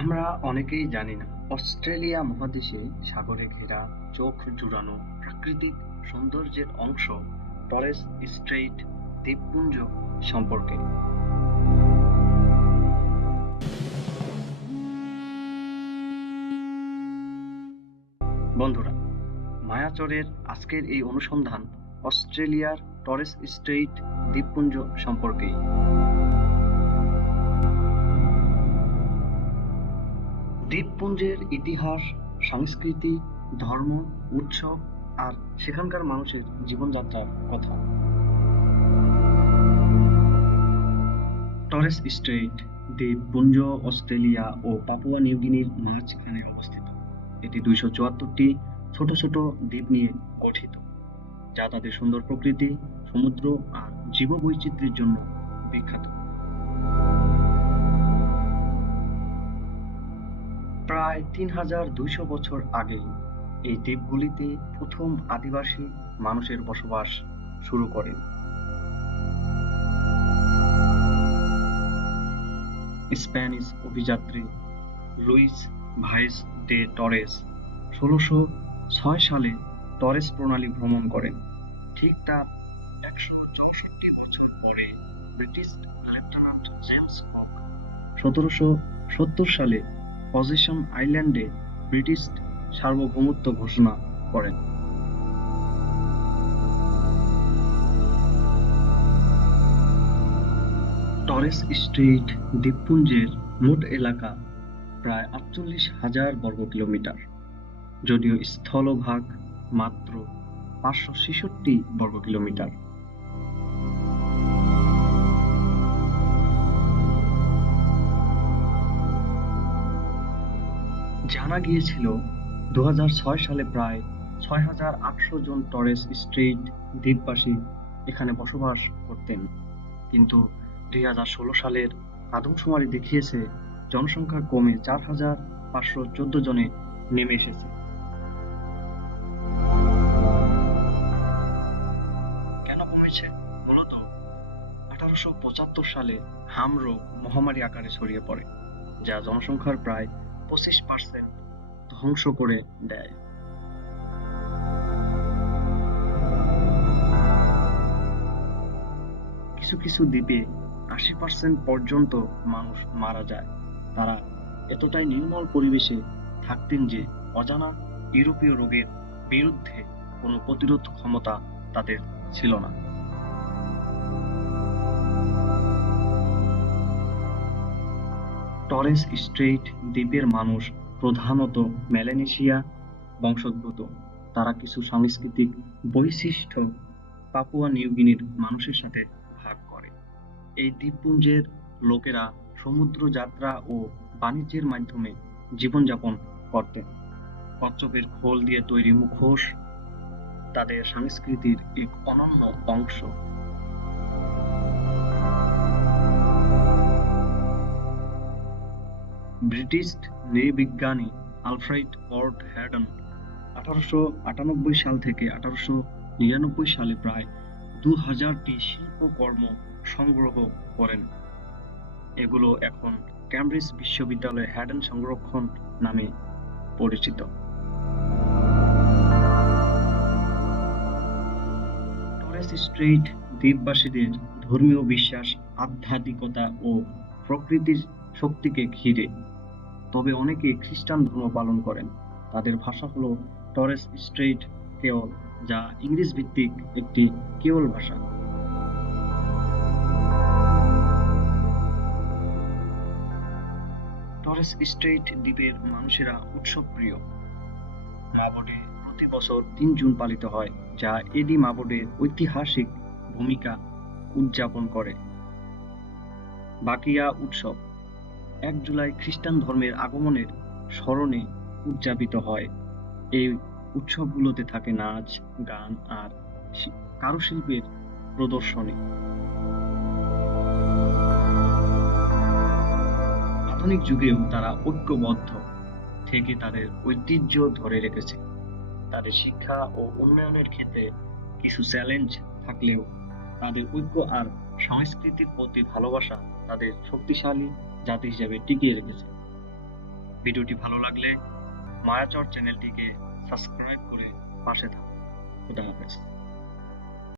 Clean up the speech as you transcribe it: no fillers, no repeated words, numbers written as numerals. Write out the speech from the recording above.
আমরা অনেকেই জানি না, অস্ট্রেলিয়া মহাদেশে সাগরে ঘেরা, চোখ জুড়ানো প্রাকৃতিক সৌন্দর্যের অংশ টরেস স্ট্রেইট দ্বীপপুঞ্জ সম্পর্কে। বন্ধুরা, মায়াচরের আজকের এই অনুসন্ধান অস্ট্রেলিয়ার টরেস স্ট্রেইট দ্বীপপুঞ্জ সম্পর্কেই। দ্বীপপুঞ্জের ইতিহাস, সংস্কৃতি, ধর্ম, উৎসব আর সেখানকার মানুষের জীবনযাত্রার কথা। টরেস স্ট্রেইট দ্বীপপুঞ্জ অস্ট্রেলিয়া ও পাপুয়া নিউগিনির মাঝখানে অবস্থিত। এটি 274টি ছোট ছোট দ্বীপ নিয়ে গঠিত, যা তাদের সুন্দর প্রকৃতি, সমুদ্র আর জীববৈচিত্র্যের জন্য বিখ্যাত। প্রায় 3200 বছর আগে এই দ্বীপগুলিতে প্রথম আদিবাসী মানুষের বসবাস শুরু করেন। স্প্যানিশ অভিযাত্রী লুইস ভাইস ডে টরেস 1606 সালে টরেস প্রণালী ভ্রমণ করেন। ঠিক তার 164 বছর পরে ব্রিটিশ লেফটেন্যান্ট জেমস কক 1770 সালে পজিশন আইল্যান্ডে ব্রিটিশ সার্বভৌমত্ব ঘোষণা করেন। টরেস স্ট্রেইট দ্বীপপুঞ্জের মোট এলাকা প্রায় 48,000 বর্গ কিলোমিটার, যদিও স্থলভাগ মাত্র 566 বর্গ কিলোমিটার। জানা গিয়েছিল 2006 সালে প্রায় 6,800 জন টরেস স্ট্রেইট দ্বীপবাসী এখানে বসবাস করতেন, কিন্তু 2016 সালের আদমশুমারি দেখিয়েছে জনসংখ্যা কমে 4,514 জনে নেমে এসেছে। কেন কমেছে? মূলত 1875 সালে হাম রোগ মহামারী আকারে ছড়িয়ে পড়ে, যা জনসংখ্যার প্রায় 25% ধ্বংস করে দেয়। কিছু কিছু দ্বীপে 80% পর্যন্ত মানুষ মারা যায়। তারা এতটাই নির্মল পরিবেশে থাকতেন যে অজানা ইউরোপীয় রোগের বিরুদ্ধে কোনো প্রতিরোধ ক্ষমতা তাদের ছিল না। টরেস স্ট্রেইট দ্বীপের মানুষ প্রধানত মেলানেশিয়া বংশোদ্ভূত। তারা কিছু সাংস্কৃতিক বৈশিষ্ট্য পাপুয়া নিউগিনির মানুষের সাথে ভাগ করে। এই দ্বীপপুঞ্জের লোকেরা সমুদ্র যাত্রা ও বাণিজ্যের মাধ্যমে জীবনযাপন করতেন। কচ্ছপের খোল দিয়ে তৈরি মুখোশ তাদের সংস্কৃতির এক অনন্য অংশ। ব্রিটিশ নৃবিজ্ঞানী আলফ্রেড ওয়ার্ড হ্যাডন 1898 সাল থেকে 1899 সালে প্রায় 2000টি শিল্পকর্ম সংগ্রহ করেন। এগুলো এখন ক্যামব্রিজ বিশ্ববিদ্যালয়ে হ্যাডন সংরক্ষণ নামে পরিচিত। টরেস স্ট্রেইট দ্বীপবাসীদের ধর্মীয় বিশ্বাস আধ্যাত্মিকতা ও প্রকৃতির শক্তিকে ঘিরে, তবে অনেকে খ্রিস্টান ধর্ম পালন করেন। তাদের ভাষা হলো টরেস স্ট্রেইট কেওল, যা ইংরেজ ভিত্তিক একটি কেওল ভাষা। টরেস স্ট্রেইট দ্বীপের মানুষেরা উৎসবপ্রিয়। মাবডে প্রতি বছর 3 জুন পালিত হয়, যা এডি মাবডের ঐতিহাসিক ভূমিকা উদযাপন করে। বাকিয়া উৎসব 1 জুলাই খ্রিস্টান ধর্মের আগমনের স্মরণে উদযাপিত হয়। এই উৎসবগুলোতে থাকে নাচ, গান আর কারুশিল্পের প্রদর্শনী। আধুনিক যুগেও তারা ঐক্যবদ্ধ থেকে তাদের ঐতিহ্য ধরে রেখেছে। তাদের শিক্ষা ও উন্নয়নের ক্ষেত্রে কিছু চ্যালেঞ্জ থাকলেও তাদের ঐক্য আর সংস্কৃতির প্রতি ভালোবাসা তাদের শক্তিশালী জাতি হিসেবে টিকিয়ে রেখেছে। ভিডিওটি ভালো লাগলে মায়াচর চ্যানেলটিকে সাবস্ক্রাইব করে পাশে থাকুন। খুদা হাফেজ।